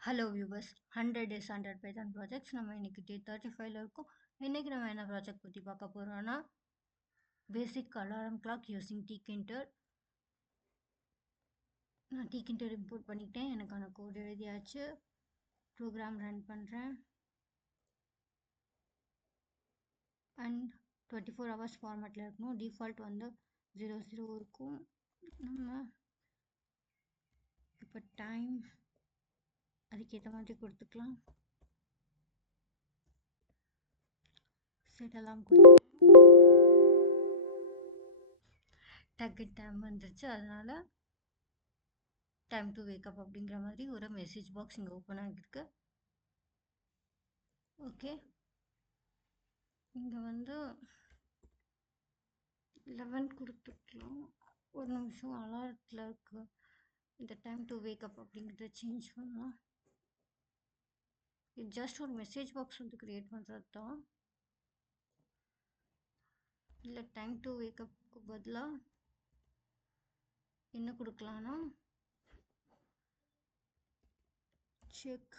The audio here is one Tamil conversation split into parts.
Hello viewers 100 days 100 Python projects நம்ம இன்னைக்கு டே 35ல இருக்கோம். இன்னைக்கு நம்ம என்ன ப்ராஜெக்ட் பற்றி பார்க்க போகிறோம்னா பேசிக் அலாரம் கிளாக் யூஸிங் டீகிண்டர். நான் டீகிண்டர் இம்போர்ட் பண்ணிட்டேன். எனக்கான கோட் எழுதியாச்சு. ப்ரோக்ராம் ரன் பண்ணுறேன். அண்ட் 24 hours ஃபார்மேட்டில் இருக்கணும். டிஃபால்ட் வந்து 00 இருக்கும். நம்ம இப்போ டைம் அதுக்கேற்ற மாதிரி கொடுத்துக்கலாம். செட் எல்லாம் கொடுத்துக்கலாம். டார்கெட் டைம் வந்துருச்சு, அதனால டைம் டு வேக்கப் அப்படிங்கிற மாதிரி ஒரு மெசேஜ் பாக்ஸ் இங்கே ஓப்பன் ஆகிருக்கு. ஓகே, இங்கே வந்து 11 கொடுத்துக்கலாம். ஒரு நிமிஷம், அலாரத்தில் இருக்கு. இந்த டைம் டு வேக்கப் அப்படிங்கிறத சேஞ்ச் பண்ணலாம். இது ஜஸ்ட் ஒரு மெசேஜ் பாக்ஸ் வந்து க்ரியேட் பண்ணுறது தான். இல்லை, டைம் டு வேக்கப்புக்கு பதிலாக என்ன கொடுக்கலான்னா செக்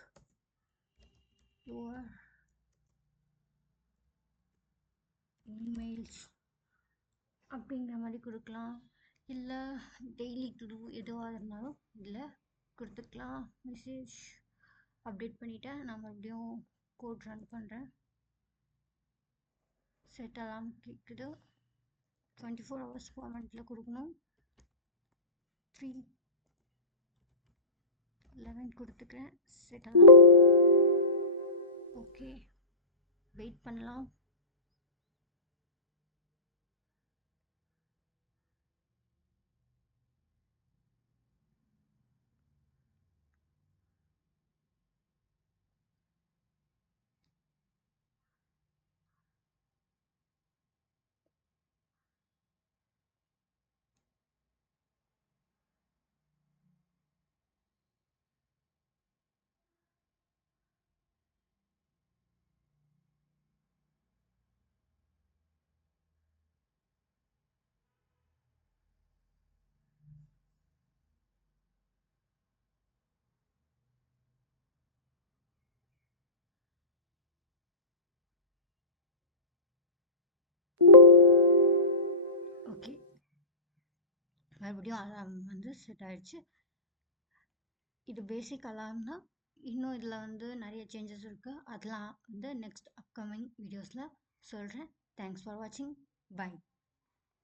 யுவர் இமெயில்ஸ் அப்படிங்கிற மாதிரி கொடுக்கலாம். இல்லை டெய்லி டு டூ எதுவாக இருந்தாலும் இதில் கொடுத்துக்கலாம். மெசேஜ் அப்டேட் பண்ணிவிட்டேன். நான் மறுபடியும் கோட் ரன் பண்ணுறேன். செட் அலாம் கேட்குது. 24 hours ஃபார்மேட்டில் கொடுக்கணும். 3:11 கொடுத்துக்கிறேன். செட் அலாம். ஓகே, வெயிட் பண்ணலாம். ஓகே, மறுபடியும் அலாம் வந்து செட் ஆயிடுச்சு. இது பேசிக் அலாம் தான். இன்னும் இதில் வந்து நிறைய சேஞ்சஸ் இருக்குது. அதெல்லாம் வந்து நெக்ஸ்ட் அப்கமிங் வீடியோஸில் சொல்கிறேன். தேங்க்ஸ் ஃபார் வாட்சிங். பை.